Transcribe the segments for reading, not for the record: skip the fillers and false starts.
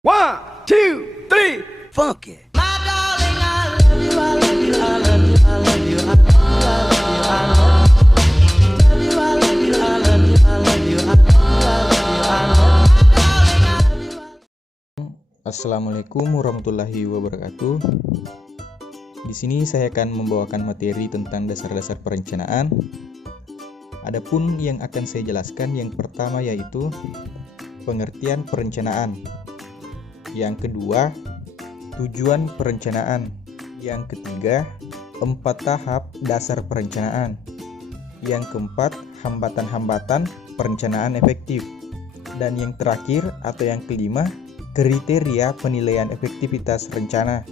One, two, three, funk it. Assalamualaikum warahmatullahi wabarakatuh. Di sini saya akan membawakan materi tentang dasar-dasar perencanaan. Adapun yang akan saya jelaskan yang pertama yaitu pengertian perencanaan. Yang kedua, tujuan perencanaan. Yang ketiga, 4 tahap dasar perencanaan. Yang keempat, hambatan-hambatan perencanaan efektif. Dan yang terakhir atau yang kelima, kriteria penilaian efektivitas rencana.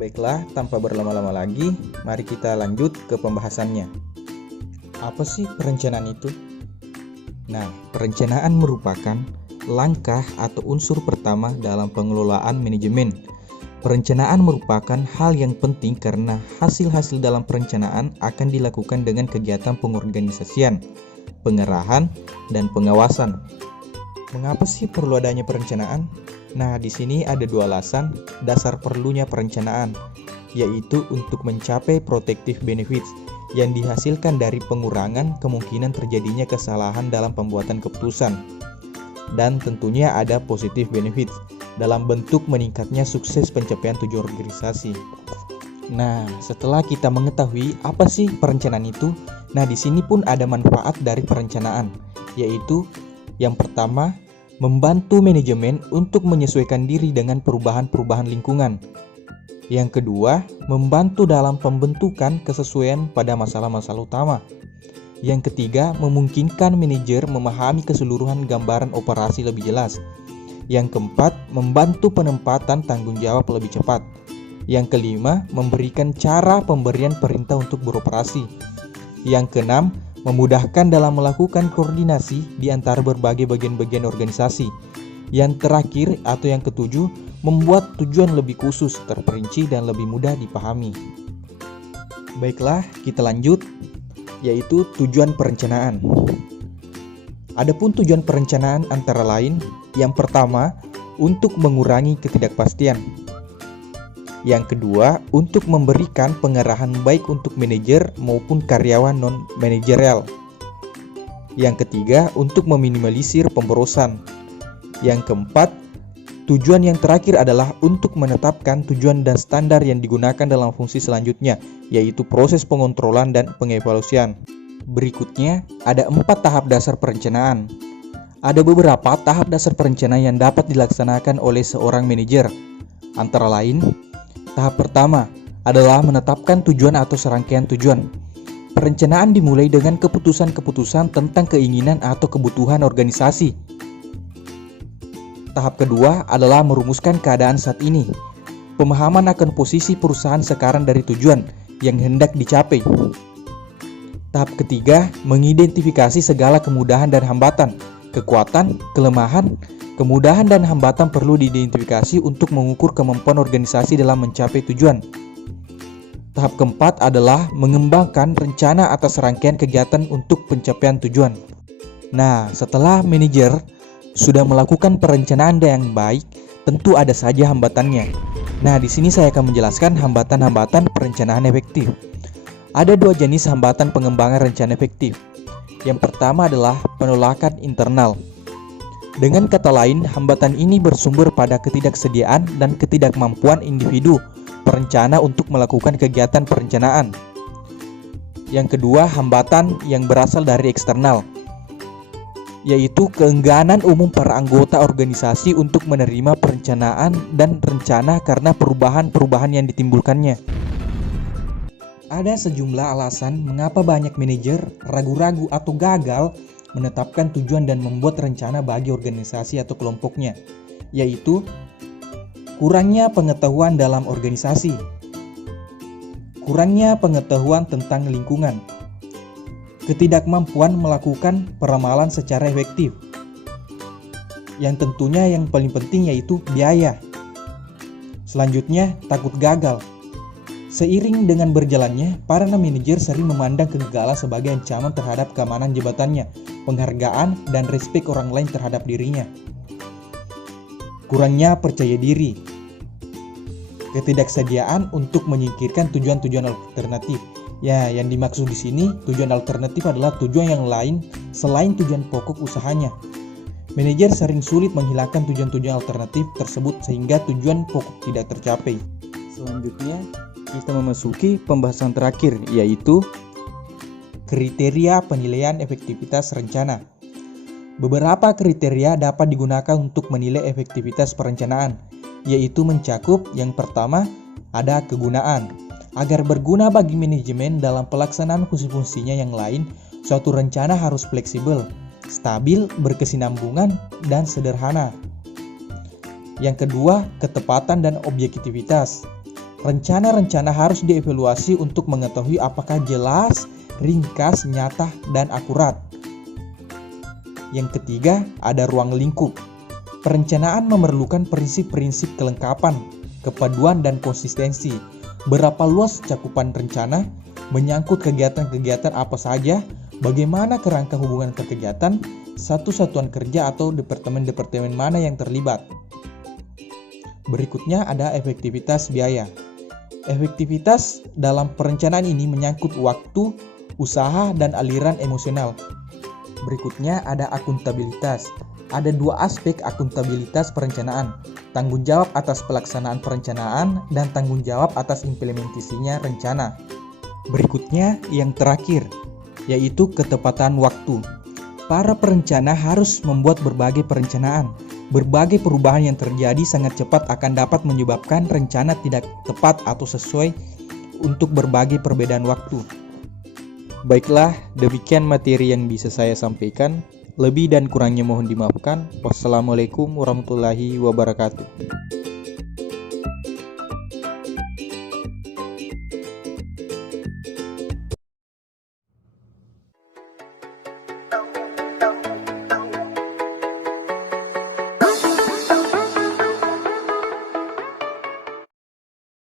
Baiklah, tanpa berlama-lama lagi, mari kita lanjut ke pembahasannya. Apa sih perencanaan itu? Nah, perencanaan merupakan langkah atau unsur pertama dalam pengelolaan manajemen. Perencanaan merupakan hal yang penting karena hasil-hasil dalam perencanaan akan dilakukan dengan kegiatan pengorganisasian, pengarahan, dan pengawasan. Mengapa sih perlu adanya perencanaan? Nah, di sini ada 2 alasan dasar perlunya perencanaan, yaitu untuk mencapai protective benefits yang dihasilkan dari pengurangan kemungkinan terjadinya kesalahan dalam pembuatan keputusan. Dan tentunya ada positive benefits dalam bentuk meningkatnya sukses pencapaian tujuan organisasi. Nah, setelah kita mengetahui apa sih perencanaan itu, nah di sini pun ada manfaat dari perencanaan, yaitu yang pertama, membantu manajemen untuk menyesuaikan diri dengan perubahan-perubahan lingkungan. Yang kedua, membantu dalam pembentukan kesesuaian pada masalah-masalah utama. Yang ketiga, memungkinkan manajer memahami keseluruhan gambaran operasi lebih jelas. Yang keempat, membantu penempatan tanggung jawab lebih cepat. Yang kelima, memberikan cara pemberian perintah untuk beroperasi. Yang keenam, memudahkan dalam melakukan koordinasi di antara berbagai bagian-bagian organisasi. Yang terakhir atau yang ketujuh, membuat tujuan lebih khusus, terperinci, dan lebih mudah dipahami. Baiklah, kita lanjut, yaitu tujuan perencanaan. Adapun tujuan perencanaan antara lain, yang pertama, untuk mengurangi ketidakpastian. Yang kedua, untuk memberikan pengarahan baik untuk manajer maupun karyawan non-manajerial. Yang ketiga, untuk meminimalisir pemborosan. Yang keempat, tujuan yang terakhir adalah untuk menetapkan tujuan dan standar yang digunakan dalam fungsi selanjutnya, yaitu proses pengontrolan dan pengevaluasian. Berikutnya, ada 4 tahap dasar perencanaan. Ada beberapa tahap dasar perencanaan yang dapat dilaksanakan oleh seorang manajer. Antara lain, tahap pertama adalah menetapkan tujuan atau serangkaian tujuan. Perencanaan dimulai dengan keputusan-keputusan tentang keinginan atau kebutuhan organisasi. Tahap kedua adalah merumuskan keadaan saat ini. Pemahaman akan posisi perusahaan sekarang dari tujuan yang hendak dicapai. Tahap ketiga, mengidentifikasi segala kemudahan dan hambatan, kekuatan, kelemahan. Kemudahan dan hambatan perlu diidentifikasi untuk mengukur kemampuan organisasi dalam mencapai tujuan. Tahap keempat adalah mengembangkan rencana atas rangkaian kegiatan untuk pencapaian tujuan. Nah, setelah manajer sudah melakukan perencanaan yang baik, tentu ada saja hambatannya. Nah, di sini saya akan menjelaskan hambatan-hambatan perencanaan efektif. Ada 2 jenis hambatan pengembangan rencana efektif. Yang pertama adalah penolakan internal. Dengan kata lain, hambatan ini bersumber pada ketidaksediaan dan ketidakmampuan individu perencana untuk melakukan kegiatan perencanaan. Yang kedua, hambatan yang berasal dari eksternal, yaitu keengganan umum para anggota organisasi untuk menerima perencanaan dan rencana karena perubahan-perubahan yang ditimbulkannya. Ada sejumlah alasan mengapa banyak manajer ragu-ragu atau gagal menetapkan tujuan dan membuat rencana bagi organisasi atau kelompoknya, yaitu kurangnya pengetahuan dalam organisasi, kurangnya pengetahuan tentang lingkungan, ketidakmampuan melakukan peramalan secara efektif. Yang tentunya yang paling penting yaitu biaya. Selanjutnya, takut gagal. Seiring dengan berjalannya, para manajer sering memandang kegagalan sebagai ancaman terhadap keamanan jabatannya, penghargaan, dan respek orang lain terhadap dirinya. kurangnya percaya diri, ketidaksediaan untuk menyingkirkan tujuan-tujuan alternatif. Ya, yang dimaksud di sini tujuan alternatif adalah tujuan yang lain selain tujuan pokok usahanya. Manajer sering sulit menghilangkan tujuan-tujuan alternatif tersebut sehingga tujuan pokok tidak tercapai. Selanjutnya, kita memasuki pembahasan terakhir, yaitu kriteria penilaian efektivitas rencana. Beberapa kriteria dapat digunakan untuk menilai efektivitas perencanaan, yaitu mencakup yang pertama, ada kegunaan. Agar berguna bagi manajemen dalam pelaksanaan fungsi-fungsinya yang lain, suatu rencana harus fleksibel, stabil, berkesinambungan, dan sederhana. Yang kedua, ketepatan dan objektivitas. Rencana-rencana harus dievaluasi untuk mengetahui apakah jelas, ringkas, nyata, dan akurat. Yang ketiga, ada ruang lingkup. Perencanaan memerlukan prinsip-prinsip kelengkapan, kepaduan, dan konsistensi. Berapa luas cakupan rencana, menyangkut kegiatan-kegiatan apa saja, bagaimana kerangka hubungan kegiatan, satu satuan kerja atau departemen-departemen mana yang terlibat. Berikutnya ada efektivitas biaya. Efektivitas dalam perencanaan ini menyangkut waktu, usaha, dan aliran emosional. Berikutnya ada akuntabilitas. Ada dua aspek akuntabilitas perencanaan, tanggung jawab atas pelaksanaan perencanaan dan tanggung jawab atas implementasinya rencana. Berikutnya yang terakhir, yaitu ketepatan waktu. Para perencana harus membuat berbagai perencanaan. Berbagai perubahan yang terjadi sangat cepat akan dapat menyebabkan rencana tidak tepat atau sesuai untuk berbagai perbedaan waktu. Baiklah, demikian materi yang bisa saya sampaikan. Lebih dan kurangnya mohon dimaafkan. Wassalamualaikum warahmatullahi wabarakatuh.